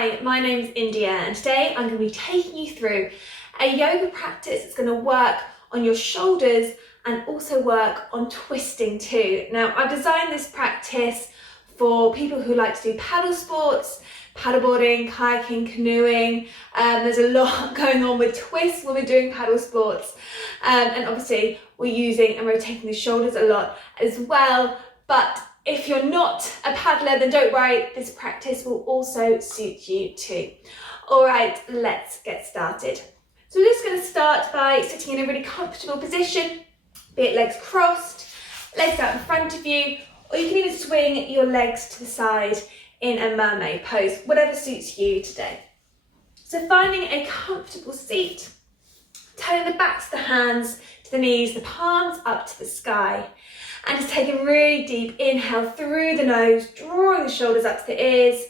Hi, my name's India and today I'm going to be taking you through a yoga practice that's going to work on your shoulders and also work on twisting too. Now, I've designed this practice for people who like to do paddle sports, paddleboarding, kayaking, canoeing. There's a lot going on with twists when we're doing paddle sports, and obviously we're using and rotating the shoulders a lot as well. But if you're not a paddler, then don't worry, this practice will also suit you too. All right, let's get started. So we're just going to start by sitting in a really comfortable position, be it legs crossed, legs out in front of you, or you can even swing your legs to the side in a mermaid pose, whatever suits you today. So finding a comfortable seat, turning the backs of the hands to the knees, the palms up to the sky. And just take a really deep inhale through the nose, drawing the shoulders up to the ears.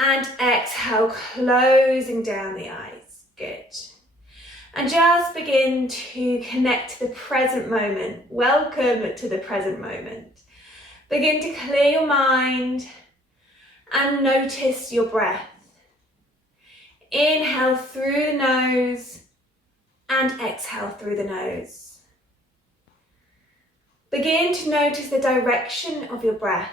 And exhale, closing down the eyes. Good. And just begin to connect to the present moment. Welcome to the present moment. Begin to clear your mind and notice your breath. Inhale through the nose and exhale through the nose. Begin to notice the direction of your breath.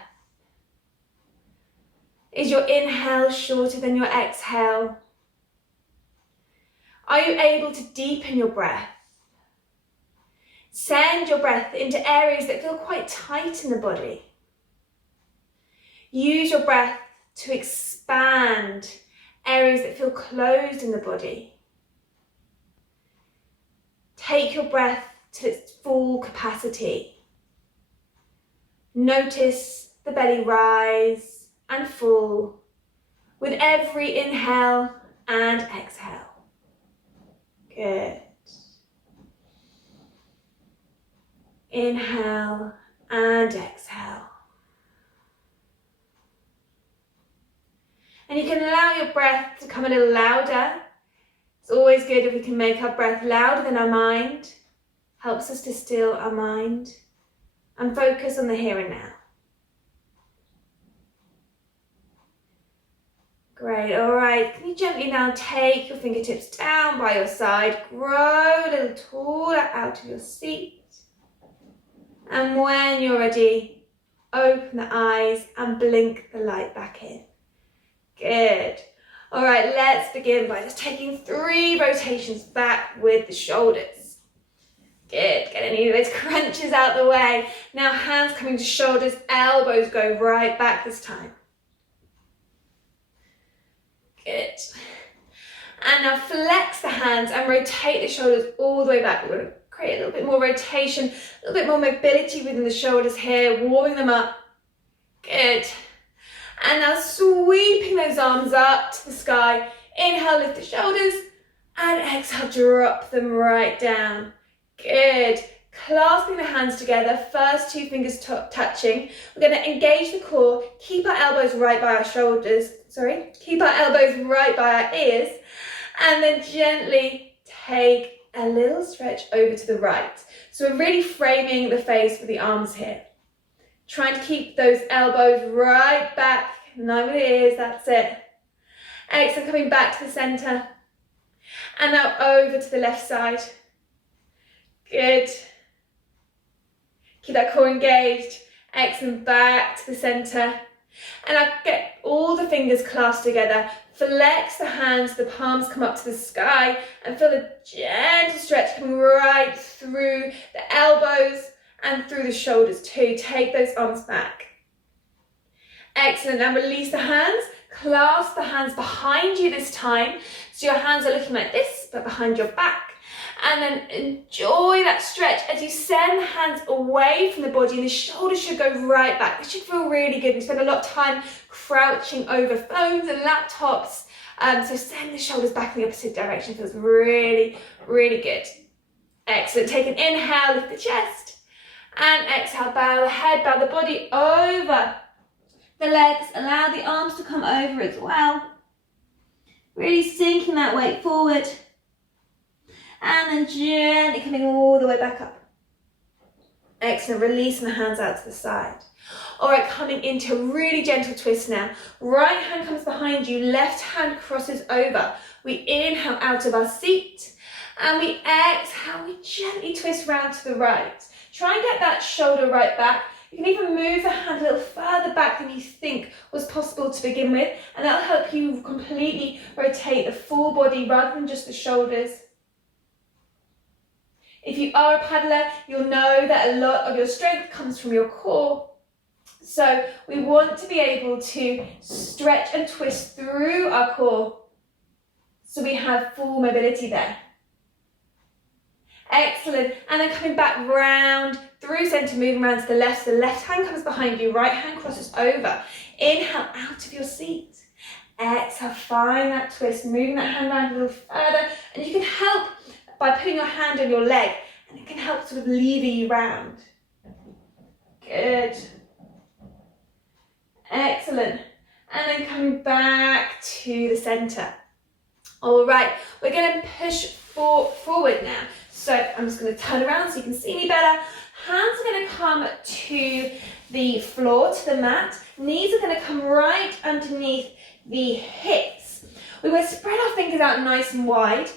Is your inhale shorter than your exhale? Are you able to deepen your breath? Send your breath into areas that feel quite tight in the body. Use your breath to expand areas that feel closed in the body. Take your breath to its full capacity. Notice the belly rise and fall with every inhale and exhale. Good. Inhale and exhale. And you can allow your breath to come a little louder. It's always good if we can make our breath louder than our mind. Helps us to still our mind and focus on the here and now. Great, all right. Can you gently now take your fingertips down by your side, grow a little taller out of your seat. And when you're ready, open the eyes and blink the light back in. Good. All right, let's begin by just taking 3 rotations back with the shoulders. Good, get any of those crunches out the way. Now hands coming to shoulders, elbows go right back this time. Good. And now flex the hands and rotate the shoulders all the way back. We're going to create a little bit more rotation, a little bit more mobility within the shoulders here, warming them up. Good. And now sweeping those arms up to the sky. Inhale, lift the shoulders, and exhale, drop them right down. Good. Clasping the hands together, first 2 fingers touching. We're going to engage the core, keep our elbows right by our shoulders, keep our elbows right by our ears, and then gently take a little stretch over to the right. So we're really framing the face with the arms here. Trying to keep those elbows right back, in line with the ears, that's it. Exhale, coming back to the center. And now over to the left side. Good. Keep that core engaged. Excellent. Back to the center. And now get all the fingers clasped together. Flex the hands, the palms come up to the sky, and feel a gentle stretch coming right through the elbows and through the shoulders too. Take those arms back. Excellent. Now release the hands. Clasp the hands behind you this time. So your hands are looking like this, but behind your back. And then enjoy that stretch as you send the hands away from the body and the shoulders should go right back. This should feel really good. We spend a lot of time crouching over phones and laptops. So send the shoulders back in the opposite direction. Feels really, really good. Excellent. Take an inhale, lift the chest. And exhale, bow the head, bow the body over the legs. Allow the arms to come over as well. Really sinking that weight forward. And then gently coming all the way back up. Excellent, releasing the hands out to the side. All right, coming into a really gentle twist now. Right hand comes behind you, left hand crosses over. We inhale out of our seat, and we exhale, we gently twist round to the right. Try and get that shoulder right back. You can even move the hand a little further back than you think was possible to begin with, and that'll help you completely rotate the full body rather than just the shoulders. If you are a paddler, you'll know that a lot of your strength comes from your core. So we want to be able to stretch and twist through our core so we have full mobility there. Excellent. And then coming back round through centre, moving around to the left. So the left hand comes behind you, right hand crosses over. Inhale out of your seat. Exhale, find that twist, moving that hand around a little further. And you can help by putting your hand on your leg, and it can help sort of lever you round. Good. Excellent. And then coming back to the centre. All right, we're going to push forward now. So I'm just going to turn around so you can see me better. Hands are going to come to the floor, to the mat. Knees are going to come right underneath the hips. We're going to spread our fingers out nice and wide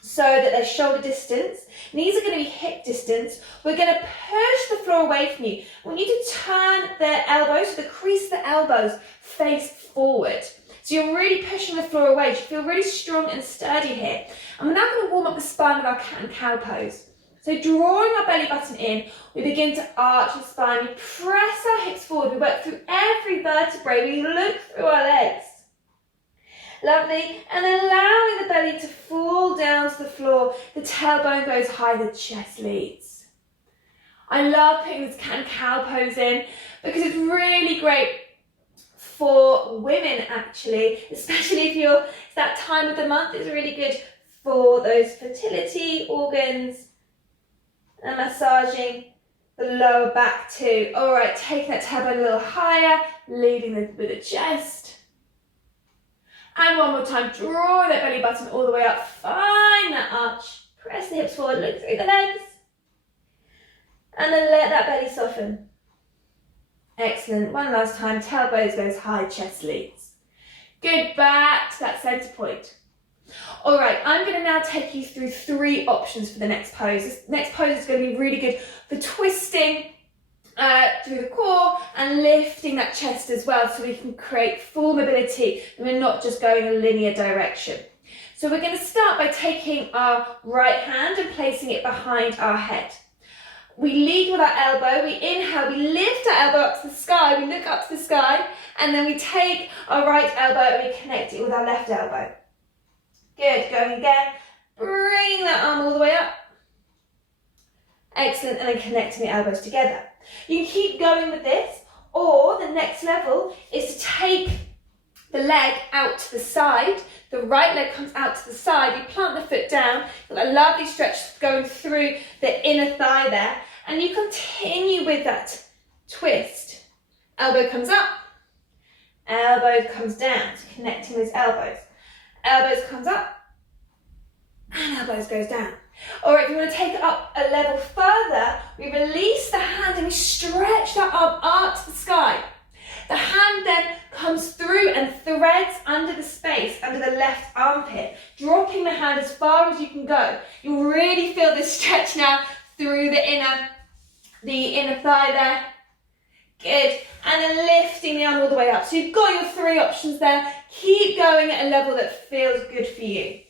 so that they're shoulder distance. Knees are going to be hip distance. We're going to push the floor away from you. We need to turn the elbows, so the crease of the elbows face forward. So you're really pushing the floor away. You feel really strong and sturdy here. And we're now going to warm up the spine with our cat and cow pose. So drawing our belly button in, we begin to arch the spine. We press our hips forward. We work through every vertebrae. We look through our legs. Lovely. And allowing the belly to fall down to the floor. The tailbone goes high, the chest leads. I love putting this cat and cow pose in because it's really great for women, actually, especially if it's that time of the month. It's really good for those fertility organs and massaging the lower back too. All right, taking that tailbone a little higher, leading with the chest. And one more time, draw that belly button all the way up. Find that arch. Press the hips forward, look through the legs. And then let that belly soften. Excellent. One last time, tailbone goes high, chest leads. Good, back to that centre point. All right, I'm going to now take you through 3 options for the next pose. This next pose is going to be really good for twisting through the core and lifting that chest as well, so we can create full mobility and we're not just going in a linear direction. So we're going to start by taking our right hand and placing it behind our head. We lead with our elbow, we inhale, we lift our elbow up to the sky, we look up to the sky, and then we take our right elbow and we connect it with our left elbow. Good, going again, bringing that arm all the way up. Excellent, and then connecting the elbows together. You can keep going with this, or the next level is to take the leg out to the side. The right leg comes out to the side, you plant the foot down, you've got a lovely stretch going through the inner thigh there, and you continue with that twist. Elbow comes up, elbow comes down, so connecting those elbows. Elbows comes up, and elbows goes down. All right, if you want to take it up a level further, we release the hand and we stretch that arm up to the sky. The hand then comes through and threads under the space, under the left armpit, dropping the hand as far as you can go. You'll really feel this stretch now through the inner thigh there. Good. And then lifting the arm all the way up. So you've got your 3 options there. Keep going at a level that feels good for you.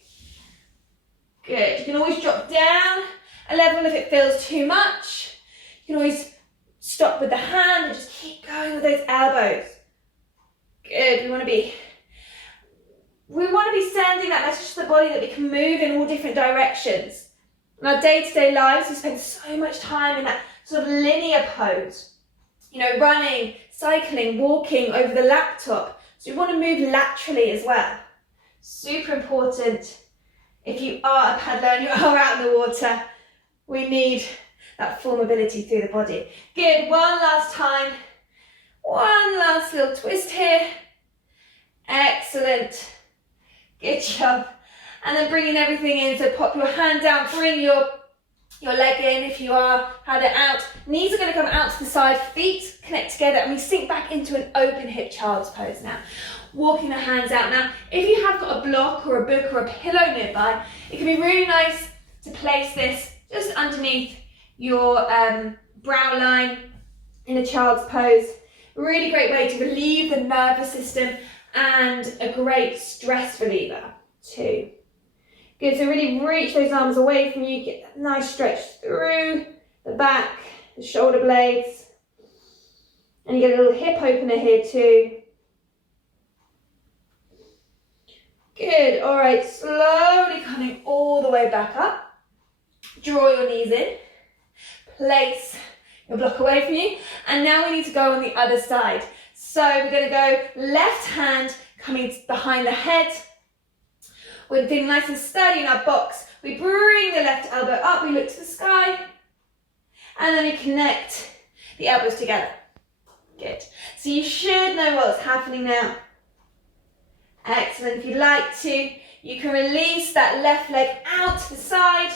Good. You can always drop down a level if it feels too much. You can always stop with the hand and just keep going with those elbows. Good. We want to be sending that message to the body that we can move in all different directions. In our day-to-day lives, we spend so much time in that sort of linear pose. You know, running, cycling, walking, over the laptop. So we want to move laterally as well. Super important. If you are a paddler and you are out in the water, we need that full mobility through the body. Good, one last time. One last little twist here. Excellent. Good job. And then bringing everything in, so pop your hand down, bring your your leg in if you are, had it out. Knees are going to come out to the side, feet connect together, and we sink back into an open hip child's pose now. Walking the hands out. Now, if you have got a block or a book or a pillow nearby, it can be really nice to place this just underneath your brow line in a child's pose. Really great way to relieve the nervous system and a great stress reliever too. Good, so really reach those arms away from you, get a nice stretch through the back, the shoulder blades, and you get a little hip opener here too. Good, all right, slowly coming all the way back up. Draw your knees in, place your block away from you, and now we need to go on the other side. So we're going to go left hand coming behind the head. We're feeling nice and sturdy in our box. We bring the left elbow up, we look to the sky, and then we connect the elbows together. Good. So you should know what's happening now. Excellent. If you like to, you can release that left leg out to the side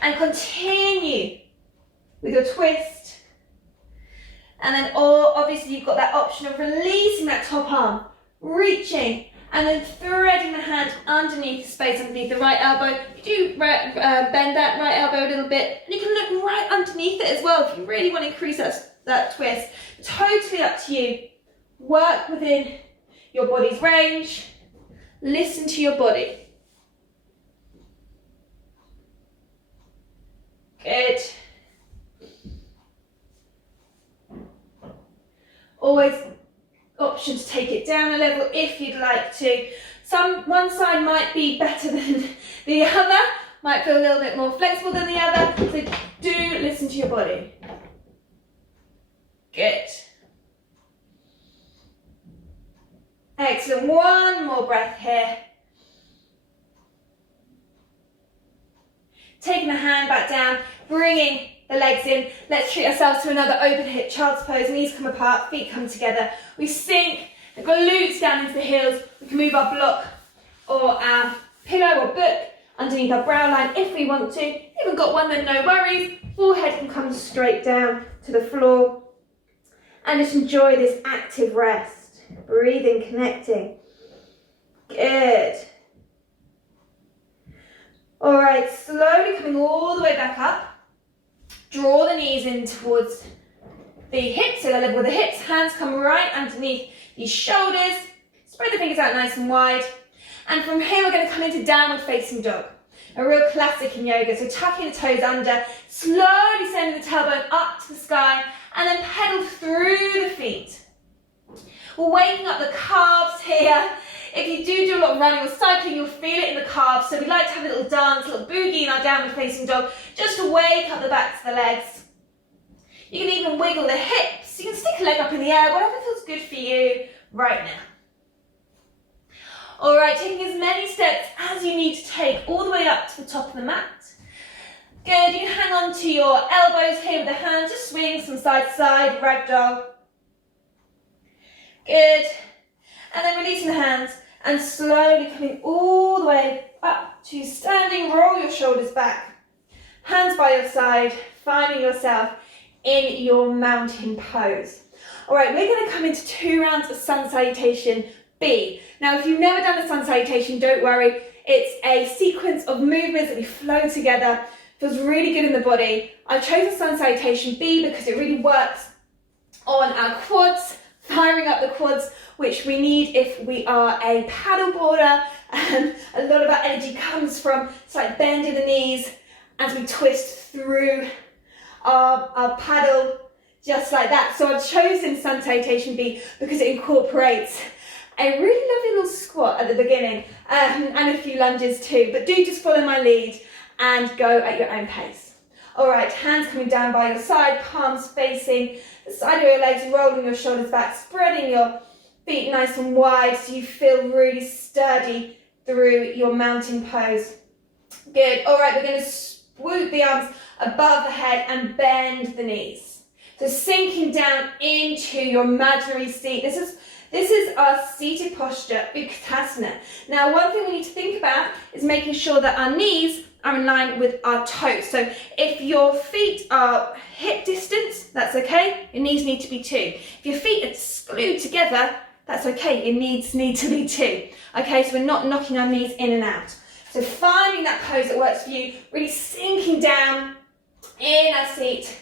and continue with your twist. And then obviously you've got that option of releasing that top arm, reaching, and then threading the hand underneath the space underneath the right elbow. You do bend that right elbow a little bit, and you can look right underneath it as well if you really want to increase that twist. Totally up to you. Work within your body's range. Listen to your body. Good. Always option to take it down a level if you'd like to. One side might be better than the other, might feel a little bit more flexible than the other, so do listen to your body. Good. Excellent, one more breath here. Taking the hand back down, bringing the legs in. Let's treat ourselves to another open hip child's pose. Knees come apart, feet come together. We sink the glutes down into the heels. We can move our block or our pillow or book underneath our brow line if we want to. If you haven't got one, then no worries. Forehead can come straight down to the floor. And just enjoy this active rest. Breathing, connecting. Good. All right, slowly coming all the way back up. Draw the knees in towards the hips, so they're level with the hips. Hands come right underneath the shoulders. Spread the fingers out nice and wide. And from here, we're going to come into downward facing dog. A real classic in yoga. So tucking the toes under, slowly sending the tailbone up to the sky, and then pedal through the feet. We're waking up the calves here. If you do a lot of running or cycling, you'll feel it in the calves. So we like to have a little dance, a little boogie in our downward facing dog, just to wake up the backs of the legs. You can even wiggle the hips. You can stick a leg up in the air, whatever feels good for you right now. All right, taking as many steps as you need to take all the way up to the top of the mat. Good, you hang on to your elbows here with the hands, just swing from side to side, ragdoll. Good, and then releasing the hands and slowly coming all the way up to standing, roll your shoulders back. Hands by your side, finding yourself in your mountain pose. All right, we're going to come into 2 rounds of sun salutation B. Now, if you've never done the sun salutation, don't worry. It's a sequence of movements that we flow together. Feels really good in the body. I've chosen sun salutation B because it really works on our quads, firing up the quads, which we need if we are a paddleboarder. A lot of our energy comes from slight bend in the knees as we twist through our paddle, just like that. So I've chosen sun salutation B because it incorporates a really lovely little squat at the beginning and a few lunges too. But do just follow my lead and go at your own pace. All right, hands coming down by your side, palms facing the side of your legs, rolling your shoulders back, spreading your feet nice and wide so you feel really sturdy through your mountain pose. Good. All right, we're going to swoop the arms above the head and bend the knees. So sinking down into your imaginary seat. This is This is our seated posture, Utkatasana. Now, one thing we need to think about is making sure that our knees are in line with our toes. So if your feet are hip distance, that's okay. Your knees need to be too. If your feet are glued together, that's okay. Your knees need to be too. Okay, so we're not knocking our knees in and out. So finding that pose that works for you, really sinking down in our seat.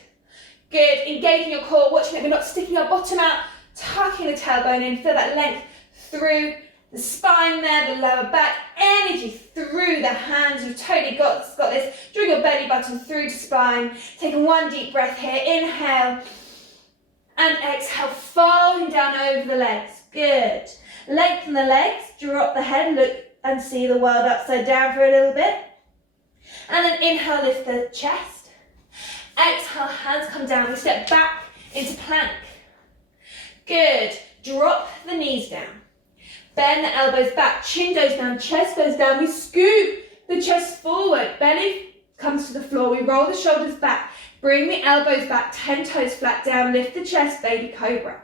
Good, engaging your core, watching that we're not sticking our bottom out, tucking the tailbone in, feel that length through the spine there, the lower back, energy through the hands. You've totally got this. Draw your belly button through the spine. Taking one deep breath here. Inhale and exhale, folding down over the legs. Good. Lengthen the legs, drop the head, look and see the world upside down for a little bit. And then inhale, lift the chest. Exhale, hands come down. We step back into plank. Good. Drop the knees down. Bend the elbows back, chin goes down, chest goes down. We scoop the chest forward, belly comes to the floor. We roll the shoulders back, bring the elbows back, 10 toes flat down, lift the chest, baby cobra.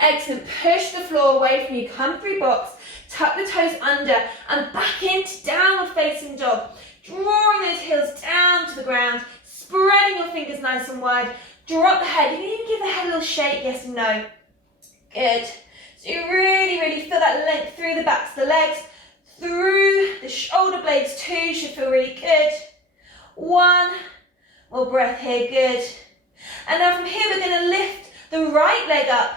Excellent, push the floor away from you, come through box, tuck the toes under and back into downward facing dog. Drawing those heels down to the ground, spreading your fingers nice and wide. Drop the head, you can even give the head a little shake, yes and no. Good. So you really feel that length through the backs of the legs, through the shoulder blades too, should feel really good. One more breath here, good. And now from here we're going to lift the right leg up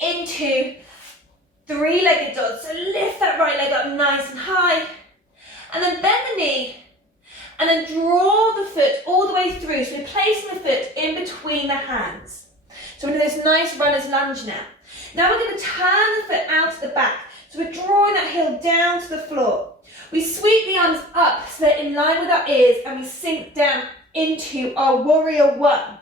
into three-legged dog. So lift that right leg up nice and high, and then bend the knee, and then draw the foot all the way through. So we're placing the foot in between the hands. So we're doing this nice runner's lunge now. Now we're going to turn the foot out to the back. So we're drawing that heel down to the floor. We sweep the arms up so they're in line with our ears, and we sink down into our warrior one.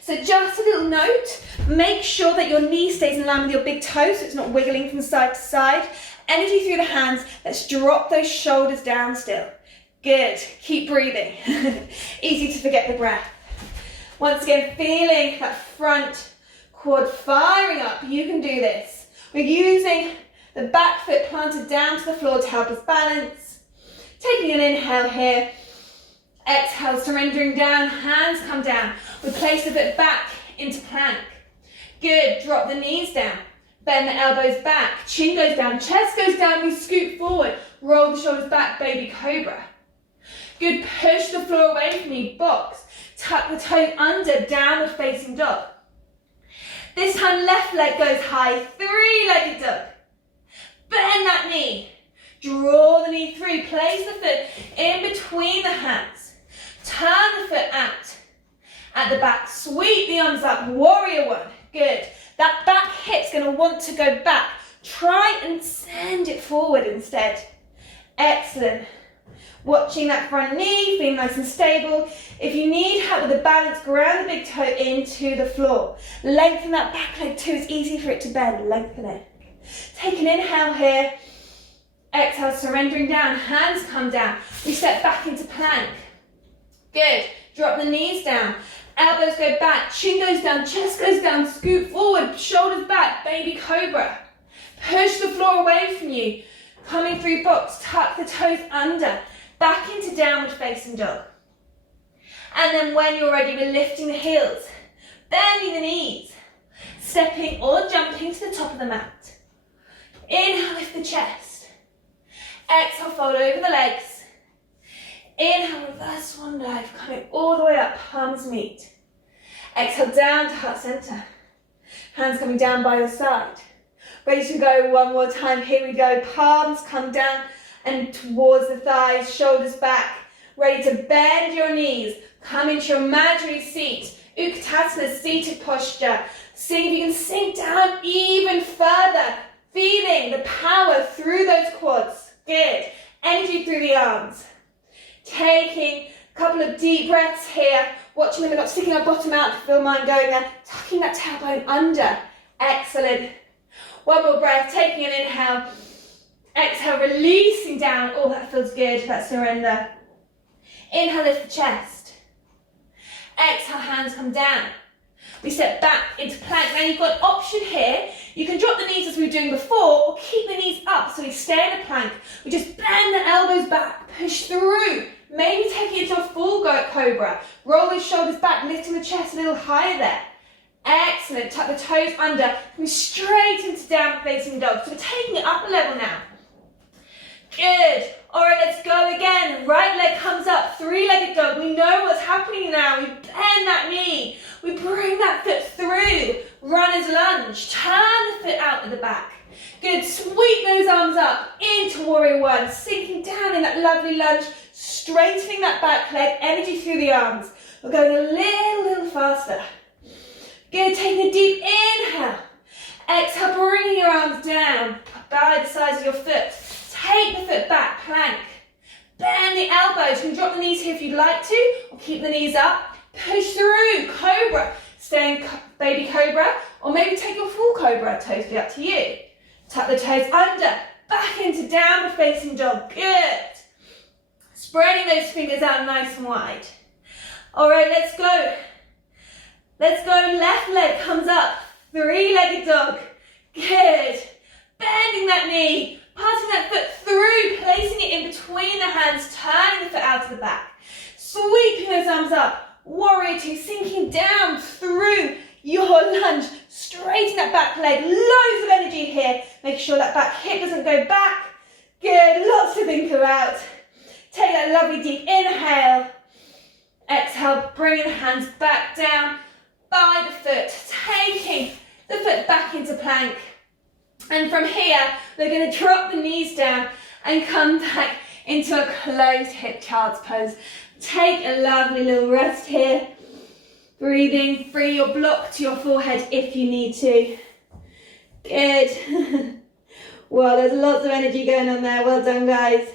So just a little note, make sure that your knee stays in line with your big toe so it's not wiggling from side to side. Energy through the hands. Let's drop those shoulders down still. Good. Keep breathing. Easy to forget the breath. Once again, feeling that front quad firing up. You can do this. We're using the back foot planted down to the floor to help us balance. Taking an inhale here. Exhale, surrendering down. Hands come down. We place the foot back into plank. Good. Drop the knees down. Bend the elbows back. Chin goes down. Chest goes down. We scoot forward. Roll the shoulders back. Baby cobra. Good. Push the floor away from you. Box. Tuck the toes under. Downward facing dog. This time left leg goes high. Three-legged dog. Bend that knee. Draw the knee through. Place the foot in between the hands. Turn the foot out. At the back, sweep the arms up. Warrior one. Good. That back hip's going to want to go back. Try and send it forward instead. Excellent. Watching that front knee, being nice and stable. If you need help with the balance, ground the big toe into the floor. Lengthen that back leg too. It's easy for it to bend. Lengthen it. Take an inhale here. Exhale, surrendering down. Hands come down. We step back into plank. Good. Drop the knees down. Elbows go back. Chin goes down. Chest goes down. Scoot forward. Shoulders back. Baby cobra. Push the floor away from you. Coming through box. Tuck the toes under. Back into downward facing dog. And then when you're ready, we're lifting the heels. Bending the knees. Stepping or jumping to the top of the mat. Inhale, lift the chest. Exhale, fold over the legs. Inhale, reverse swan dive, coming all the way up, palms meet. Exhale, down to heart center. Hands coming down by your side. Ready to go one more time, here we go. Palms come down and towards the thighs, shoulders back. Ready to bend your knees. Come into your imaginary seat. Utkatasana, seated posture. See if you can sink down even further. Feeling the power through those quads. Good. Energy through the arms. Taking a couple of deep breaths here. Watching them, we're not sticking our bottom out. Feel mine going there. Tucking that tailbone under. Excellent. One more breath. Taking an inhale. Exhale, releasing down. Oh, that feels good. That surrender. Inhale, lift the chest. Exhale, hands come down. We step back into plank. Now you've got an option here. You can drop the knees as we were doing before, or keep the knees up so we stay in a plank. We just bend the elbows back, push through. Maybe take it into a full cobra. Roll the shoulders back, lifting the chest a little higher there. Excellent. Tuck the toes under. Come straight into down facing dog. So we're taking it up a level now. Good. All right, let's go again. Right leg comes up, three-legged dog. We know what's happening now. We bend that knee. We bring that foot through. Runner's lunge. Turn the foot out at the back. Good. Sweep those arms up into warrior one. Sinking down in that lovely lunge. Straightening that back leg. Energy through the arms. We're going a little faster. Good. Taking a deep inhale. Exhale, bringing your arms down by the sides of your foot. Take the foot back, plank. Bend the elbows. You can drop the knees here if you'd like to, or keep the knees up. Push through, cobra. Stay in baby cobra, or maybe take your full cobra, totally up to you. Tuck the toes under, back into downward facing dog. Good. Spreading those fingers out nice and wide. All right, let's go. Let's go, left leg comes up, three-legged dog. Good. Bending that knee. Passing that foot through, placing it in between the hands, turning the foot out to the back. Sweeping those arms up. Warrior two, sinking down through your lunge. Straighten that back leg. Loads of energy here. Make sure that back hip doesn't go back. Good, lots to think about. Take that lovely deep inhale. Exhale, bringing the hands back down by the foot. Taking the foot back into plank. And from here, we're going to drop the knees down and come back into a closed hip child's pose. Take a lovely little rest here. Breathing, free your block to your forehead if you need to. Good. Well, there's lots of energy going on there. Well done, guys.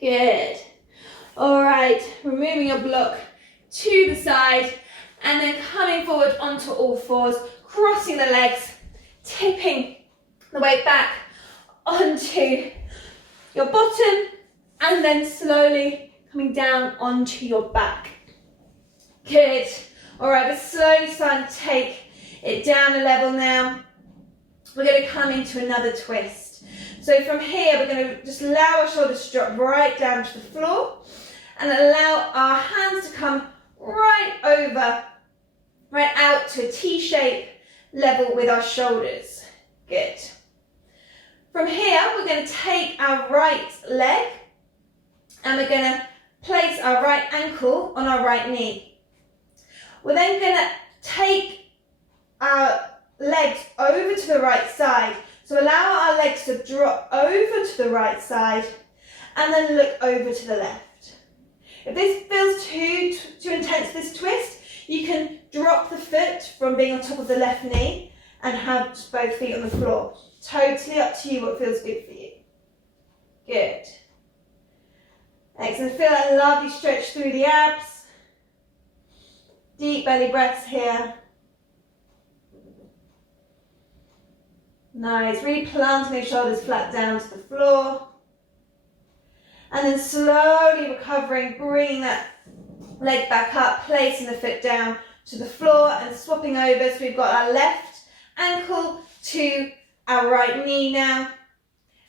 Good. All right, removing your block to the side and then coming forward onto all fours. Crossing the legs, tipping the weight back onto your bottom, and then slowly coming down onto your back. Good. All right, we're slowly starting to take it down a level now. We're going to come into another twist. So from here, we're going to just allow our shoulders to drop right down to the floor, and allow our hands to come right over, right out to a T shape, level with our shoulders. Good. From here, we're going to take our right leg and we're going to place our right ankle on our right knee. We're then going to take our legs over to the right side. So allow our legs to drop over to the right side and then look over to the left. If this feels too intense, this twist, you can drop the foot from being on top of the left knee and have both feet on the floor. Totally up to you what feels good for you. Good. Excellent. Feel that lovely stretch through the abs. Deep belly breaths here. Nice. Really planting those shoulders flat down to the floor. And then slowly recovering, bringing that leg back up, placing the foot down to the floor and swapping over. So we've got our left ankle to our right knee now.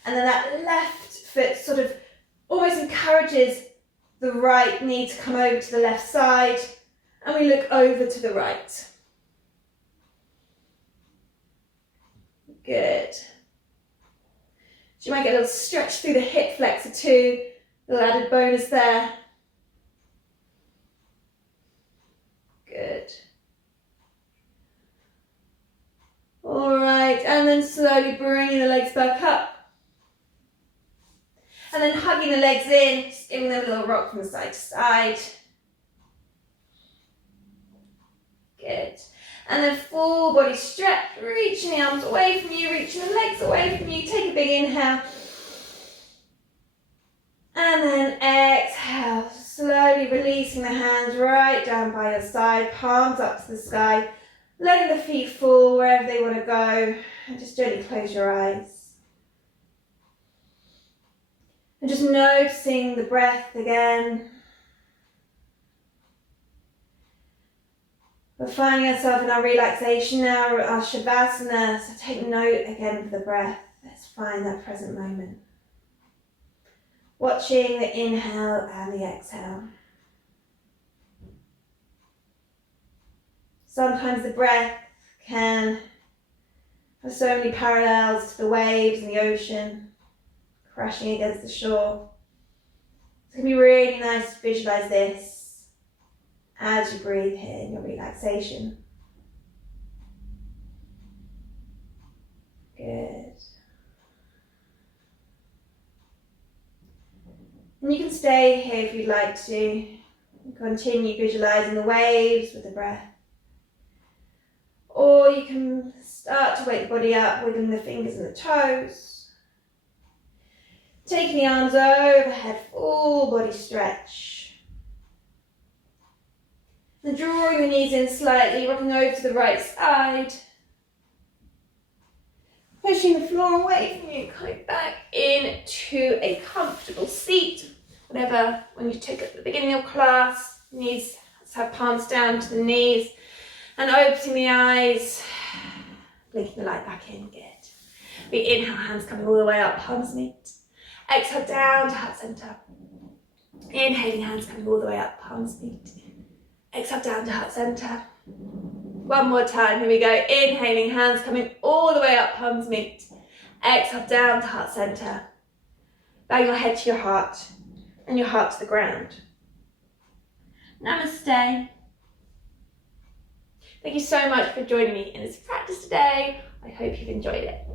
And then that left foot sort of almost encourages the right knee to come over to the left side. And we look over to the right. Good. So you might get a little stretch through the hip flexor too. A little added bonus there. Good. All right, and then slowly bringing the legs back up. And then hugging the legs in, just giving them a little rock from side to side. Good. And then full body stretch, reaching the arms away from you, reaching the legs away from you. Take a big inhale. And then exhale, slowly releasing the hands right down by your side, palms up to the sky, letting the feet fall wherever they want to go, and just gently close your eyes. And just noticing the breath again. We're finding ourselves in our relaxation now, our Shavasana, so take note again of the breath. Let's find that present moment. Watching the inhale and the exhale. Sometimes the breath can have so many parallels to the waves and the ocean, crashing against the shore. It's going to be really nice to visualize this as you breathe here in your relaxation. Good. And you can stay here if you'd like to. Continue visualizing the waves with the breath. Or you can start to wake the body up, wiggling the fingers and the toes. Taking the arms overhead, full body stretch. And drawing the knees in slightly, rocking over to the right side. Pushing the floor away from you, coming back into a comfortable seat. Whatever, when you took at the beginning of class, knees, let's have palms down to the knees. And opening the eyes, blinking the light back in, good. We inhale, hands coming all the way up, palms meet. Exhale down to heart center. Inhaling, hands coming all the way up, palms meet. Exhale down to heart center. One more time, here we go. Inhaling, hands coming all the way up, palms meet. Exhale down to heart center. Bang your head to your heart and your heart to the ground. Namaste. Thank you so much for joining me in this practice today. I hope you've enjoyed it.